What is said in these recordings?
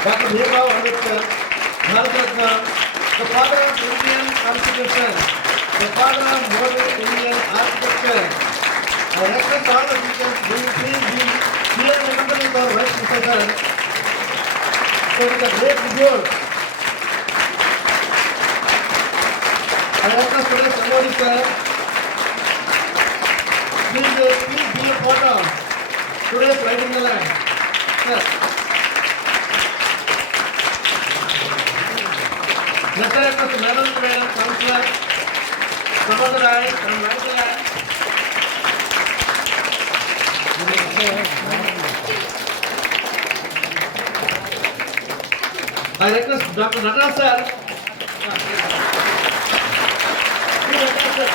Dr. Bhimrao Ambedkar, Bharat Ratna, the father of Indian Constitution, the father of modern Indian architecture. I request all the teachers, will you please be here in the company of our Vice Chancellor. So it is a great reward. I request today somebody sir, please be a part of today's Lighting the Land. Sir. Next I request Madam Councillor, Samadhi Rai from Lighting the Land. I request Dr. Natarajan sir. Please, Natarajan sir.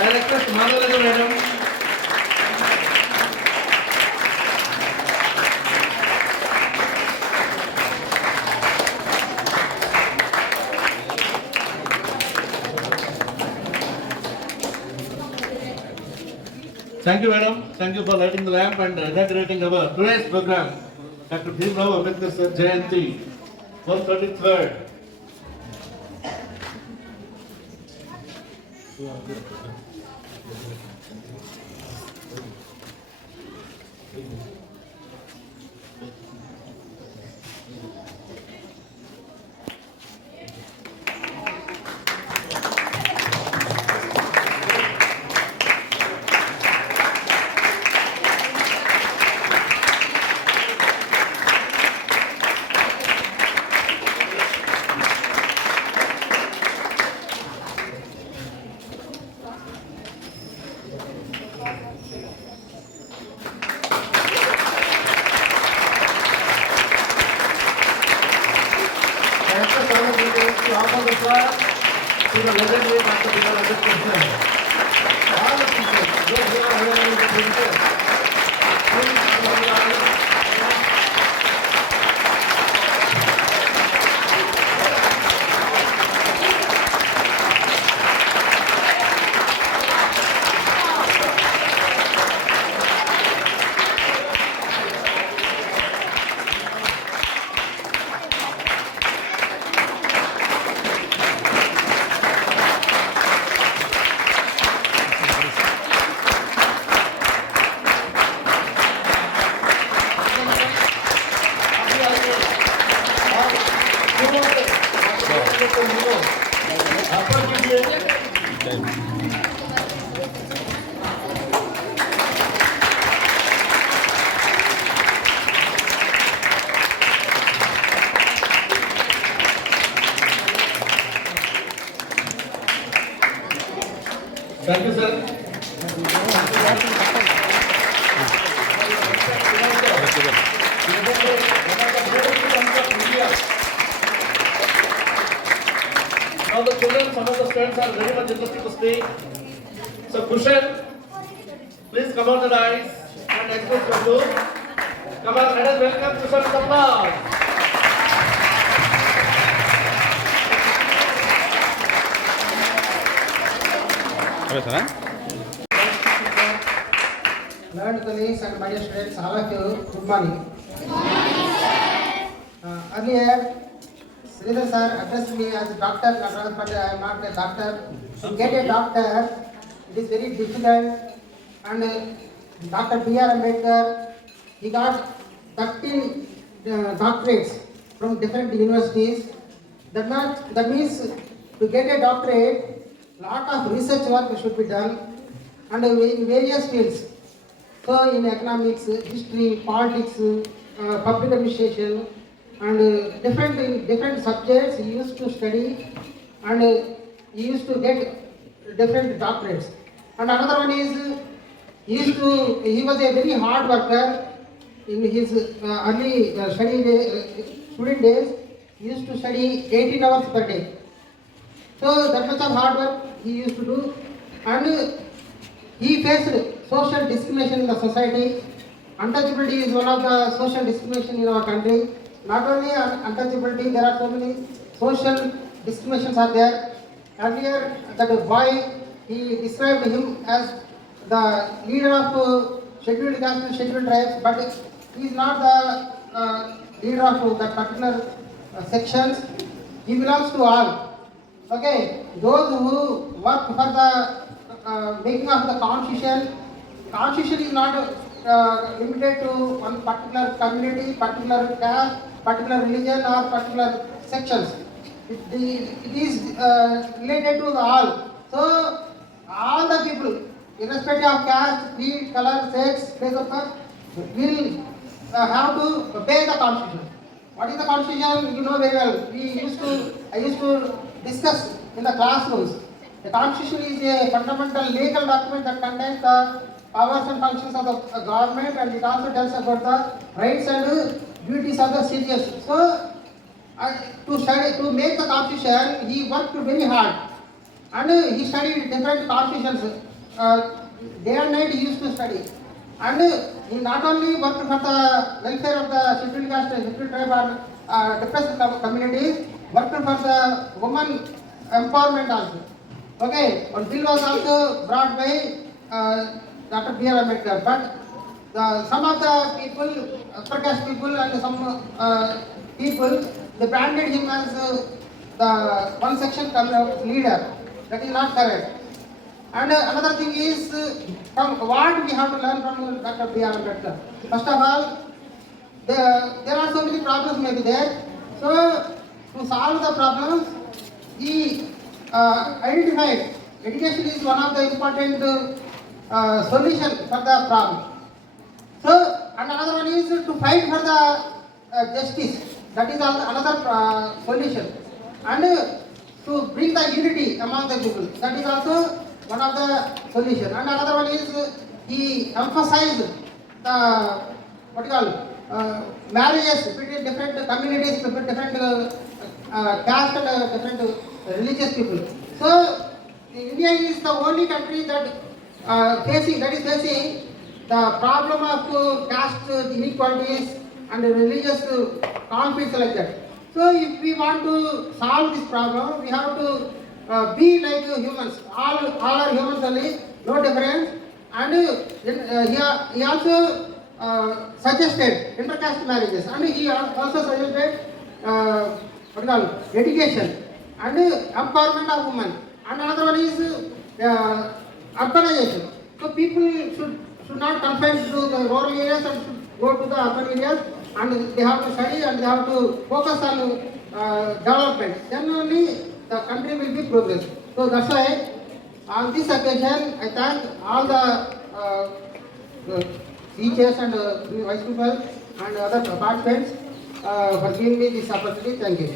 I request Madhavaraja madam. Thank you, madam. Thank you for lighting the lamp and inaugurating our today's program. Dr. Bhimrao Ambedkar sir Jayanti, 133rd. To offer the floor to the legendary Dr. Bhimrao Ambedkar sir. All the teachers, those who are available in the center, please come on. Thank you, sir. Now the children, some of the students are very much interested to speak. So Kushan, please come on the dais and express your views. Come on, let us welcome Kushan with applause. Learned colleagues and my dear students, all of you, good morning. Earlier, Sridhar sir addressed me as doctor, but I am not a doctor. To get a doctor, it is very difficult. And Dr. B.R. Ambedkar, he got 13 doctorates from different universities. That means to get a doctorate, lot of research work should be done, and in various fields. So in economics, history, politics, public administration, and different subjects he used to study, and he used to get different doctorates. And another one is he was a very hard worker in his early student days. He used to study 18 hours per day. So that much of hard work he used to do, and he faced social discrimination in the society. Untouchability is one of the social discrimination in our country. not only untouchability, there are so many social discriminations are there. Earlier, that boy, he described him as the leader of scheduled caste and scheduled tribes, but he is not the leader of that particular sections. He belongs to all. Okay, those who work for the making of the constitution, constitution is not limited to one particular community, particular caste, particular religion or particular sections. It is related to the all. So all the people, irrespective of caste, creed, color, sex, place of birth, will have to obey the constitution. What is the constitution? You know very well. I used to discuss in the classrooms. The constitution is a fundamental legal document that contains the powers and functions of the government, and it also tells about the rights and duties of the citizens. So, to make the constitution, he worked very hard, and he studied different constitutions. Day and night he used to study, and he not only worked for the welfare of the scheduled caste, scheduled tribe or depressed communities, worked for the woman empowerment also. Okay, one bill was also brought by Dr. B.R. Ambedkar, but some of the people, upper caste people and some people, they branded him as the one section leader. That is not correct. And another thing is, from what we have to learn from Dr. B.R. Ambedkar. First of all, there are so many problems may be there. So, to solve the problems, he identified education is one of the important solution for the problem. So, and another one is to fight for the justice. That is another solution. And to bring the unity among the people. That is also one of the solution. And another one is he emphasized the what you call marriages between different communities, between different caste and different religious people. So India is the only country that facing the problem of caste inequalities and religious conflicts like that. So if we want to solve this problem, we have to be like humans. All are humans only, no difference. And he also suggested intercaste marriages, and he also suggested education and empowerment of women. And another one is urbanization. So people should not confine to the rural areas and should go to the urban areas, and they have to study and they have to focus on development. Then only the country will be progress. So that's why on this occasion I thank all the teachers and vice principals and other participants for giving me this opportunity. Thank you.